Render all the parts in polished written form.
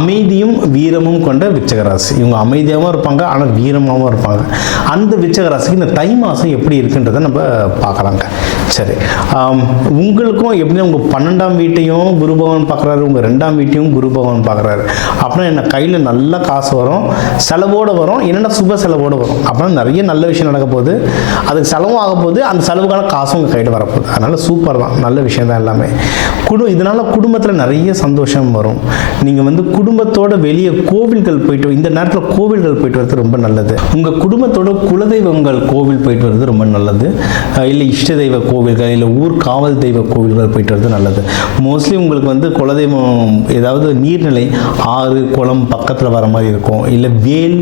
அமைதியும் வீரமும் கொண்ட விருச்சிக ராசி. இவங்க அமைதியாகவும் இருப்பாங்க, ஆனால் வீரமாகவும் இருப்பாங்க. அந்த விருச்சிக ராசிக்கு இந்த தை மாதம் எப்படி இருக்குன்றதை நம்ம பார்க்கலாங்க. சரி, உங்களுக்கும் எப்படின்னா உங்கள் 12ஆம் வீட்டையும் குரு பகவான் பார்க்குறாரு, உங்கள் 2ஆம் வீட்டையும் குரு பகவான் பார்க்குறாரு. அப்படின்னா என்ன, கையில் நல்ல காசு வரும், செலவோடு வரும், என்னென்னா சுப செலவோடு வரும். அப்படின்னா நிறைய நல்ல விஷயம் நடக்க போகுது, அதுக்கு செலவும் ஆக போகுது, அந்த செலவுக்கான காசும் உங்கள் கையில் வரப்போகுது. அதனால் சூப்பர் தான், நல்ல விஷயம் தான் எல்லாமே. இதனால் குடும்பத்தில் நிறைய சந்தோஷம் வரும். நீங்கள் வந்து குடும்பத்தோட வெளியே கோவில்கள் போயிட்டு, இந்த நேரத்தில் கோவில்கள் போயிட்டு வரது ரொம்ப நல்லது. உங்கள் குடும்பத்தோட குலதெய்வங்கள் கோவில் போயிட்டு வரது ரொம்ப நல்லது. இல்லை இஷ்ட தெய்வ கோவில்கள், இல்லை ஊர் காவல் தெய்வ கோவில்கள் போயிட்டு வரது நல்லது. மோஸ்ட்லி உங்களுக்கு வந்து குலதெய்வம் ஏதாவது நீர்நிலை, ஆறு குளம் பக்கத்தில் வர மாதிரி இருக்கும், இல்லை வேல்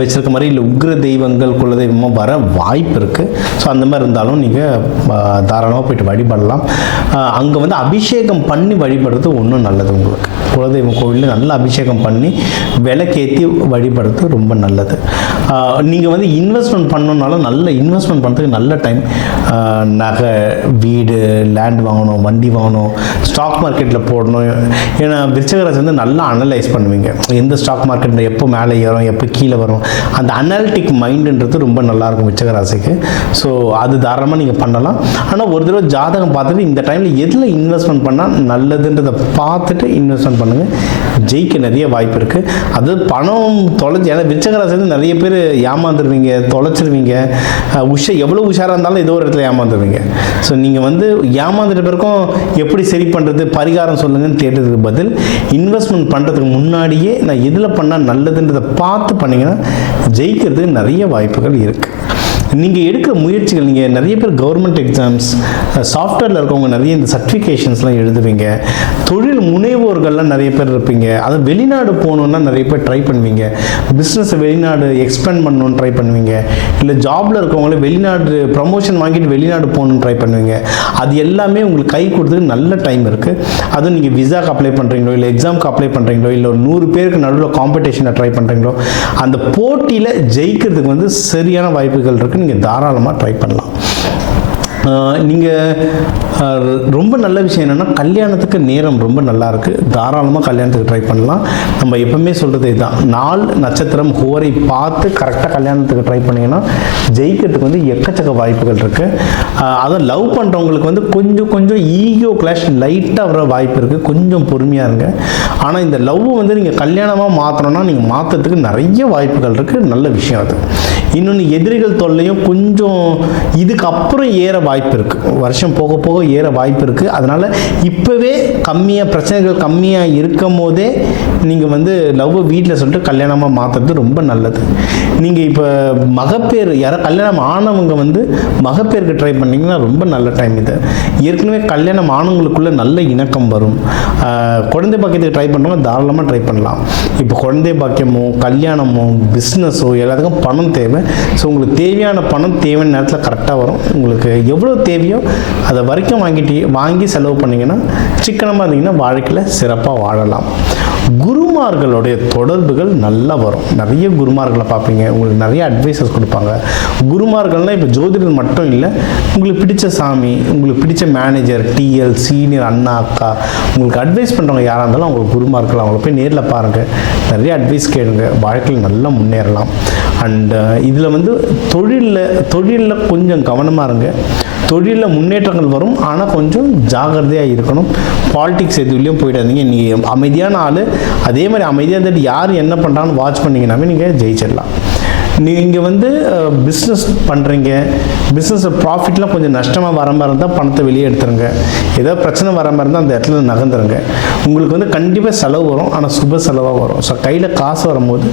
வச்சிருக்க மாதிரி, இல்லை உக்ர தெய்வங்கள் குலதெய்வமாக வர வாய்ப்பு இருக்குது. ஸோ அந்த மாதிரி இருந்தாலும் நீங்கள் தாராளமாக போயிட்டு வழிபடலாம். அங்கே வந்து அபிஷேகம் பண்ணி வழிபடுறது ஒன்றும் நல்லது. உங்களுக்கு குலதெய்வம் கோவிலில் நல்ல அபிஷேகம் பண்ணி விளக்கேற்றி வழிபடுறது ரொம்ப நல்லது. நீங்கள் வந்து இன்வெஸ்ட்மெண்ட் பண்ணணுன்னாலும் நல்ல இன்வெஸ்ட்மெண்ட் பண்ணுறதுக்கு நல்ல டைம். நகை, வீடு, லேண்ட் வாங்கணும், வண்டி வாங்கணும், ஸ்டாக் மார்க்கெட்டில் போடணும். ஏன்னா விருச்சிக ராசி வந்து நல்லா அனலைஸ் பண்ணுவீங்க, எந்த ஸ்டாக் மார்க்கெட்டில் எப்போ மேலே ஏறும், எப்போ கீழே வரும். அந்த அனாலிட்டிக் மைண்டுன்றது ரொம்ப நல்லாயிருக்கும் விருச்சிக ராசிக்கு. ஸோ அது தாராளமாக நீங்கள் பண்ணலாம். ஆனால் ஒரு தடவை ஜாதகம் பார்த்துட்டு இந்த டைமில் எதில் இன்வெஸ்ட்மெண்ட் பண்ணால் நல்லதுன்றதை பார்த்துட்டு இன்வெஸ்ட்மெண்ட் பண்ணுங்கள். ஜெயிக்க நிறைய வாய்ப்பு இருக்குது. அது பணம் தொலைஞ்சி, ஏன்னா விருச்சிக ராசி வந்து நிறைய பேர் ஏமாந்துருவீங்க, தொலைச்சிருவீங்க. எவ்வளோ உஷாராக இருந்தாலும் ஏதோ ஒரு இடத்துல ஏமாந்துருவீங்க. ஸோ நீங்கள் வந்து ஏமாந்துட்ட பிறக்கும் எப்படி சரி பண்ணுறது, பரிகாரம் சொல்லுங்கன்னு கேட்டதுக்கு பதில் இன்வெஸ்ட்மெண்ட் பண்ணுறதுக்கு முன்னாடியே நான் எதில் பண்ணால் நல்லதுன்றதை பார்த்து பண்ணிங்கன்னா ஜெயிக்கிறதுக்கு நிறைய வாய்ப்புகள் இருக்குது. நீங்கள் எடுக்கிற முயற்சிகள், நீங்கள் நிறைய பேர் கவர்மெண்ட் எக்ஸாம்ஸ், சாஃப்ட்வேரில் இருக்கவங்க நிறைய இந்த சர்டிஃபிகேஷன்ஸ்லாம் எழுதுவீங்க. தொழில் முனைவோர்கள்லாம் நிறைய பேர் இருப்பீங்க. அதை வெளிநாடு போகணுன்னா நிறைய பேர் ட்ரை பண்ணுவீங்க. பிஸ்னஸை வெளிநாடு எக்ஸ்பேண்ட் பண்ணணுன்னு ட்ரை பண்ணுவீங்க. இல்லை ஜாபில் இருக்கவங்களே வெளிநாடு ப்ரமோஷன் வாங்கிட்டு வெளிநாடு போகணுன்னு ட்ரை பண்ணுவீங்க. அது எல்லாமே உங்களுக்கு கை கொடுத்ததுக்கு நல்ல டைம் இருக்குது. அதுவும் நீங்கள் விசாக்கு அப்ளை பண்ணுறீங்களோ, இல்லை எக்ஸாமுக்கு அப்ளை பண்ணுறீங்களோ, இல்லை ஒரு 100 பேருக்கு நடுவில் காம்படிஷனை ட்ரை பண்ணுறீங்களோ, அந்த போட்டியில் ஜெயிக்கிறதுக்கு வந்து சரியான வாய்ப்புகள் இருக்குது. நீங்கள் தாராளமாக ட்ரை பண்ணலாம். நீங்கள் ரொம்ப நல்ல விஷயம் என்னென்னா கல்யாணத்துக்கு நேரம் ரொம்ப நல்லா இருக்குது. தாராளமாக கல்யாணத்துக்கு ட்ரை பண்ணலாம். நம்ம எப்பவுமே சொல்கிறது இதுதான், நாள் நட்சத்திரம் ஹோரை பார்த்து கரெக்டாக கல்யாணத்துக்கு ட்ரை பண்ணிங்கன்னா ஜெயிக்கிறதுக்கு வந்து எக்கச்சக்க வாய்ப்புகள் இருக்குது. அதை லவ் பண்ணுறவங்களுக்கு வந்து கொஞ்சம் ஈகோ கிளாஷ் லைட்டாக வர வாய்ப்பு இருக்குது. கொஞ்சம் பொறுமையாக இருங்க. ஆனால் இந்த லவ் வந்து நீங்கள் கல்யாணமாக மாற்றணும்னா நீங்கள் மாற்றுறதுக்கு நிறைய வாய்ப்புகள் இருக்குது. நல்ல விஷயம் அது. இன்னொன்று, எதிரிகள் தொல்லையும் கொஞ்சம் இதுக்கப்புறம் ஏற வாய்ப்பு இருக்குது. வருஷம் போக போக ஏற வாய்ப்பு இருக்குது. அதனால் இப்போவே பிரச்சனைகள் கம்மியாக இருக்கும் போதே நீங்கள் வந்து லவ்வை வீட்டில் சொல்லிட்டு கல்யாணமாக மாற்றுறது ரொம்ப நல்லது. நீங்கள் இப்போ மகப்பேறு யாராவது கல்யாணம் ஆனவங்க வந்து மகப்பேருக்கு ட்ரை பண்ணிங்கன்னா ரொம்ப நல்ல டைம் இது. ஏற்கனவே கல்யாணம் ஆனவங்களுக்குள்ளே நல்ல இணக்கம் வரும். குழந்தை பாக்கியத்துக்கு ட்ரை பண்ணுறவங்க தாராளமாக ட்ரை பண்ணலாம். இப்போ குழந்தை பாக்கியமோ கல்யாணமோ பிஸ்னஸோ எல்லாத்துக்கும் பணம் தேவை. ஸோ உங்களுக்கு தேவையான பணம் தேவையான நேரத்தில் கரெக்டாக வரும். உங்களுக்கு எவ்வளோ தேவையோ அதை வரைக்கும் வாங்கி செலவு பண்ணிங்கன்னா சிக்கனமாக இருந்தீங்கன்னா வாழ்க்கையில் சிறப்பாக வாழலாம். குருமார்களுடைய தொடர்புகள் நல்லா வரும். நிறைய குருமார்களை பார்ப்பீங்க, உங்களுக்கு நிறைய அட்வைசஸ் கொடுப்பாங்க. குருமார்கள்னால் இப்போ ஜோதிடர் மட்டும் இல்லை, உங்களுக்கு பிடிச்ச சாமி, உங்களுக்கு பிடிச்ச மேனேஜர், டிஎல், சீனியர், அண்ணா, அக்கா, உங்களுக்கு அட்வைஸ் பண்ணுறவங்க யாராக இருந்தாலும் அவங்க குருமார்கள். அவங்கள போய் நேரில் பாருங்கள், நிறைய அட்வைஸ் கேளுங்க, வாழ்க்கையில் நல்லா முன்னேறலாம். அண்ட் இதில் வந்து தொழிலில் கொஞ்சம் கவனமாக இருங்க. தொழிலில் முன்னேற்றங்கள் வரும், ஆனால் கொஞ்சம் ஜாகிரதையாக இருக்கணும். பாலிடிக்ஸ் எதுலேயும் போயிடாதீங்க. நீங்கள் அமைதியான ஆள், அதே மாதிரி அமைதியாக இருந்துட்டு யார் என்ன பண்ணுறான்னு வாட்ச் பண்ணிங்கன்னாவே நீங்கள் ஜெயிச்சிடலாம். நீங்கள் வந்து பிஸ்னஸ் பண்ணுறீங்க, பிஸ்னஸ் ப்ராஃபிட்லாம் கொஞ்சம் நஷ்டமாக வர மாதிரி இருந்தால் பணத்தை வெளியே எடுத்துருங்க. ஏதோ பிரச்சனை வர மாதிரி இருந்தால் அந்த இடத்துல நகர்ந்துருங்க. உங்களுக்கு வந்து கண்டிப்பாக செலவு வரும், ஆனால் சுப செலவாக வரும். ஸோ கையில் காசு வரும்போது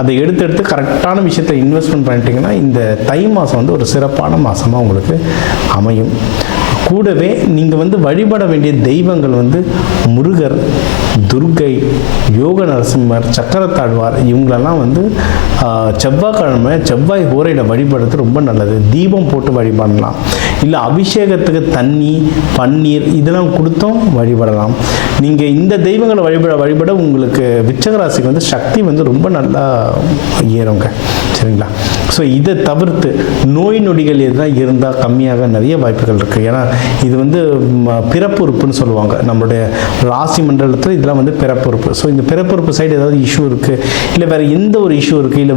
அதை எடுத்து கரெக்டான விஷயத்தை இன்வெஸ்ட்மெண்ட் பண்ணிட்டீங்கன்னா இந்த தை மாதம் வந்து ஒரு சிறப்பான மாதமாக உங்களுக்கு அமையும். கூடவே நீங்கள் வந்து வழிபட வேண்டிய தெய்வங்கள் வந்து முருகர், துர்க்கை, யோக நரசிம்மர், சக்கரத்தாழ்வார், இவங்களெல்லாம் வந்து செவ்வாய்க்கிழமை செவ்வாய் ஹோரையில் வழிபடுறது ரொம்ப நல்லது. தீபம் போட்டு வழிபடலாம். இல்லை அபிஷேகத்துக்கு தண்ணி, பன்னீர் இதெல்லாம் கொடுத்தும் வழிபடலாம். நீங்கள் இந்த தெய்வங்களை வழிபட உங்களுக்கு விருச்சிக ராசிக்கு வந்து சக்தி வந்து ரொம்ப நல்லா ஏறுங்க. சரிங்களா? ஸோ இதை தவிர்த்து நோய் நொடிகள் எதுனா இருந்தால் கம்மியாக நிறைய வாய்ப்புகள் இருக்குது. ஏன்னா இது வந்து பிறப்புறுப்புன்னு சொல்லுவாங்க. நம்மளுடைய ராசி மண்டலத்தில் இதெல்லாம் வந்து பிறப்புறுப்பு. ஸோ இந்த பிறப்புறுப்பு சைடு ஏதாவது இஷ்யூ இருக்குது, இல்லை வேறு எந்த ஒரு இஷ்யூ இருக்குது, இல்லை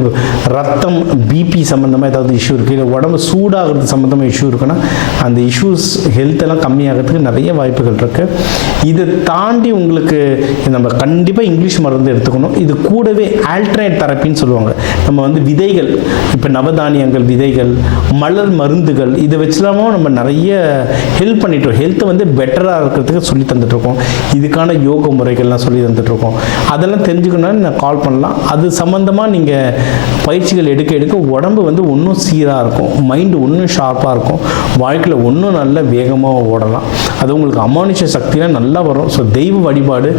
ரத்தம் பிபி சம்மந்தமாக ஏதாவது இஷ்யூ இருக்குது, இல்லை உடம்பு சூடாகிறது சம்மந்தமாக இஷ்யூ இருக்குன்னா அந்த இஷ்யூஸ் ஹெல்த்தெல்லாம் கம்மியாகிறதுக்கு நிறைய வாய்ப்புகள் இருக்குது. இதை தாண்டி உங்களுக்கு நம்ம கண்டிப்பாக இங்கிலீஷ் மருந்து எடுத்துக்கணும். இது கூடவே ஆல்டர்னேட் தெரப்பின்னு சொல்லுவாங்க. நம்ம வந்து விதைகள், இப்போ நவதானியங்கள் விதைகள், மலர் மருந்துகள், இதை வச்சுலாமோ நம்ம நிறைய ஹெல்ப் பண்ணிட்டுருக்கோம். ஹெல்த்தை வந்து பெட்டராக இருக்கிறதுக்கு சொல்லி தந்துட்டுருக்கோம். இதுக்கான யோக முறைகள்லாம் சொல்லி தந்துட்டுருக்கோம். அதெல்லாம் தெரிஞ்சுக்கணும்னா நான் கால் பண்ணலாம். அது சம்மந்தமாக நீங்கள் பயிற்சிகள் எடுக்க எடுக்க உடம்பு வந்து இன்னும் சீராக இருக்கும், மைண்டு இன்னும் ஷார்ப்பாக இருக்கும், வாழ்க்கையில் இன்னும் நல்ல வேகமாக ஓடலாம். அது உங்களுக்கு அமானுஷ சக்தியெலாம் நல்லா வரும். ஸோ தெய்வ வழிபாடு,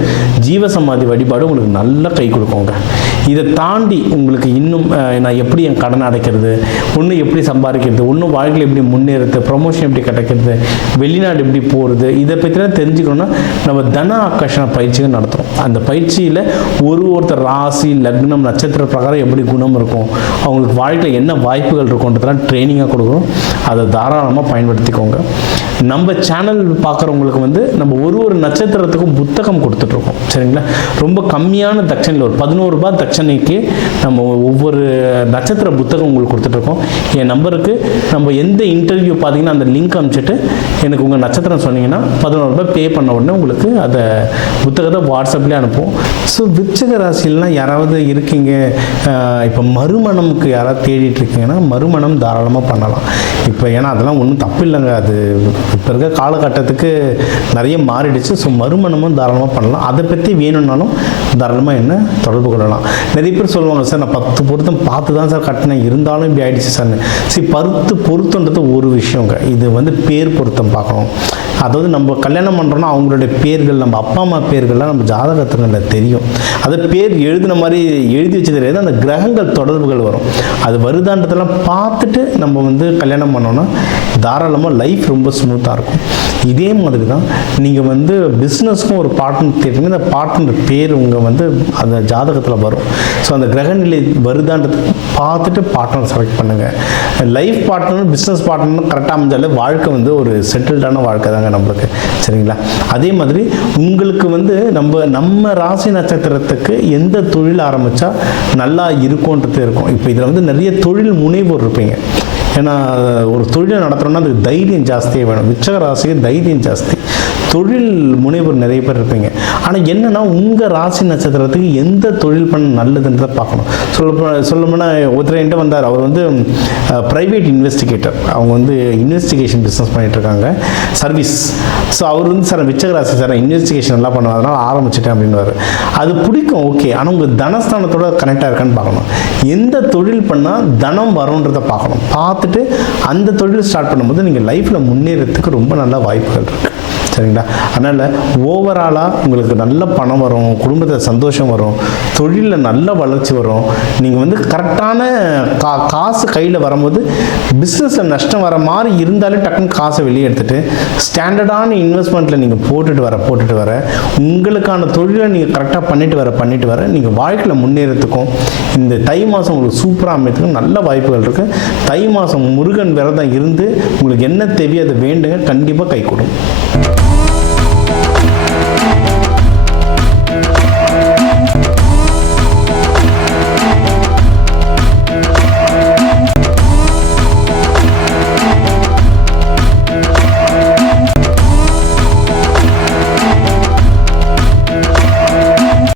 ஜீவசமாதி வழிபாடு உங்களுக்கு நல்லா கை கொடுக்குங்க. இதை தாண்டி உங்களுக்கு இன்னும் நான் எப்படி என் கடனை அடைக்கிறது, இன்னும் எப்படி சம்பாதிக்கிறது, இன்னும் வாழ்க்கையில் எப்படி முன்னேறது, ப்ரொமோஷன் எப்படி கிடைக்கிறது, வெளிநாடு எப்படி போகிறது, இதை பற்றிலாம் தெரிஞ்சுக்கணுன்னா நம்ம தன ஆகர்ஷண பயிற்சிகள் நடத்துகிறோம். அந்த பயிற்சியில் ஒருத்தர் ராசி லக்னம் நட்சத்திர பிரகாரம் எப்படி குணம் இருக்கும், அவங்களுக்கு வாழ்க்கையில் என்ன வாய்ப்புகள் இருக்குன்றதெல்லாம் ட்ரைனிங்காக கொடுக்குறோம். அதை தாராளமாக பயன்படுத்திக்கோங்க. நம்ம சேனல் பார்க்குறவங்களுக்கு வந்து நம்ம ஒரு நட்சத்திரத்துக்கும் புத்தகம் கொடுத்துட்ருக்கோம். சரிங்களா? ரொம்ப கம்மியான தட்சணையில் ஒரு 11 ரூபாய் தட்சணைக்கு நம்ம ஒவ்வொரு நட்சத்திர புத்தகம் உங்களுக்கு கொடுத்துட்ருக்கோம். என் நம்பருக்கு நம்ம எந்த இன்டர்வியூ பார்த்தீங்கன்னா அந்த லிங்க் அனுப்பிச்சிட்டு எனக்கு உங்கள் நட்சத்திரம் சொன்னீங்கன்னா 11 ரூபாய் பே பண்ண உடனே உங்களுக்கு அதை புத்தகத்தை வாட்ஸ்அப்லேயே அனுப்புவோம். ஸோ விருச்சிக ராசிலாம் யாராவது இருக்கீங்க, இப்போ மறுமணமுக்கு யாராவது தேடிட்டு இருக்கீங்கன்னா மறுமணம் தாராளமாக பண்ணலாம். இப்போ ஏன்னா அதெல்லாம் ஒன்றும் தப்பு இல்லைங்க. அது இப்போ இருக்க காலகட்டத்துக்கு நிறைய மாறிடுச்சு. ஸோ மறுமணமும் தாராளமாக பண்ணலாம். அதை பற்றி வேணும்னாலும் தாராளமாக என்ன தொடர்பு கொள்ளலாம். நிறைய பேர் சொல்லுவாங்க, சார் நான் 10 பொருத்தம் பார்த்து தான் சார் கட்டினேன், இருந்தாலும் இப்படி ஆயிடுச்சு சார். சரி, பொருத்தன்றது ஒரு விஷயங்க. இது வந்து பேர் பொருத்தம் பார்க்கணும். அதாவது நம்ம கல்யாணம் பண்ணுறோன்னா அவங்களுடைய பேர்கள், நம்ம அப்பா அம்மா பேர்கள்லாம் நம்ம ஜாதகத்துங்களில் தெரியும். அது பேர் எழுதின மாதிரி எழுதி வச்சு தெரியாது, அந்த கிரகங்கள் தொடர்புகள் வரும். அது வருதான்றதெல்லாம் பார்த்துட்டு நம்ம வந்து கல்யாணம் பண்ணோன்னா தாராளமாக லைஃப் ரொம்ப ஸ்மூத்தாக இருக்கும். இதே மாதிரி தான் நீங்கள் வந்து பிஸ்னஸ்க்கும் ஒரு பார்ட்னர் தேடுங்க. இந்த பார்ட்னர் பேர் உங்கள் வந்து அந்த ஜாதகத்தில் வரும். ஸோ அந்த கிரகநிலை வருதான்றது பார்த்துட்டு பார்ட்னர் செலக்ட் பண்ணுங்கள். லைஃப் பார்ட்னர் பிஸ்னஸ் பார்ட்னர் கரெக்டாக அமைஞ்சாலே வாழ்க்கை வந்து ஒரு செட்டில்டான வாழ்க்கை தாங்க நம்மளுக்கு. சரிங்களா? அதே மாதிரி உங்களுக்கு வந்து நம்ம ராசி நட்சத்திரத்துக்கு எந்த தொழில் ஆரம்பித்தா நல்லா இருக்கும்ன்றது இருக்கும். இப்போ இதில் வந்து நிறைய தொழில் முனைவோர் இருப்பீங்க. ஏன்னா ஒரு தொழிலை நடத்துகிறோன்னா அதுக்கு தைரியம் ஜாஸ்தியாக வேணும். விருச்சிக ராசிக்கு தைரியம் ஜாஸ்தி, தொழில் முனைவர் நிறைய பேர் இருப்பீங்க. ஆனால் என்னென்னா உங்கள் ராசி நட்சத்திரத்துக்கு எந்த தொழில் பண்ண நல்லதுன்றதை பார்க்கணும். சொல்லப்போனால் ஒருத்தர் என்கிட்ட வந்தார். அவர் வந்து ப்ரைவேட் இன்வெஸ்டிகேட்டர். அவங்க வந்து இன்வெஸ்டிகேஷன் பிஸ்னஸ் பண்ணிகிட்ருக்காங்க, சர்வீஸ். ஸோ அவர் வந்து சார் விருச்சிக ராசி சார் இன்வெஸ்டிகேஷன் எல்லாம் பண்ணுவார், அதனால் ஆரம்பிச்சிட்டேன் அப்படின்னுவார். அது பிடிக்கும், ஓகே. ஆனால் உங்கள் தனஸ்தானத்தோட கனெக்டாக இருக்கான்னு பார்க்கணும். எந்த தொழில் பண்ணால் தனம் வரும்ன்றதை பார்க்கணும். பார்த்துட்டு அந்த தொழில் ஸ்டார்ட் பண்ணும்போது நீங்கள் லைஃப்பில் முன்னேறதுக்கு ரொம்ப நல்ல வாய்ப்புகள் இருக்குது. சரிங்களா? அதனால் ஓவராலாக உங்களுக்கு நல்ல பணம் வரும், குடும்பத்தில் சந்தோஷம் வரும், தொழிலில் நல்ல வளர்ச்சி வரும். நீங்கள் வந்து கரெக்டான காசு கையில் வரும்போது பிஸ்னஸில் நஷ்டம் வர மாதிரி இருந்தாலே டக்குன்னு காசை வெளியே எடுத்துகிட்டு ஸ்டாண்டர்டான இன்வெஸ்ட்மெண்ட்டில் நீங்கள் போட்டுட்டு வர உங்களுக்கான தொழிலை நீங்கள் கரெக்டாக பண்ணிட்டு வர நீங்கள் வாழ்க்கையில் முன்னேறத்துக்கும் இந்த தை மாதம் உங்களுக்கு சூப்பராக அமையத்துக்கும் நல்ல வாய்ப்புகள் இருக்குது. தை மாதம் முருகன் விரதம் இருந்து உங்களுக்கு என்ன தேவையோ அதை வேண்டுங்க, கண்டிப்பாக கை கொடுக்கும்.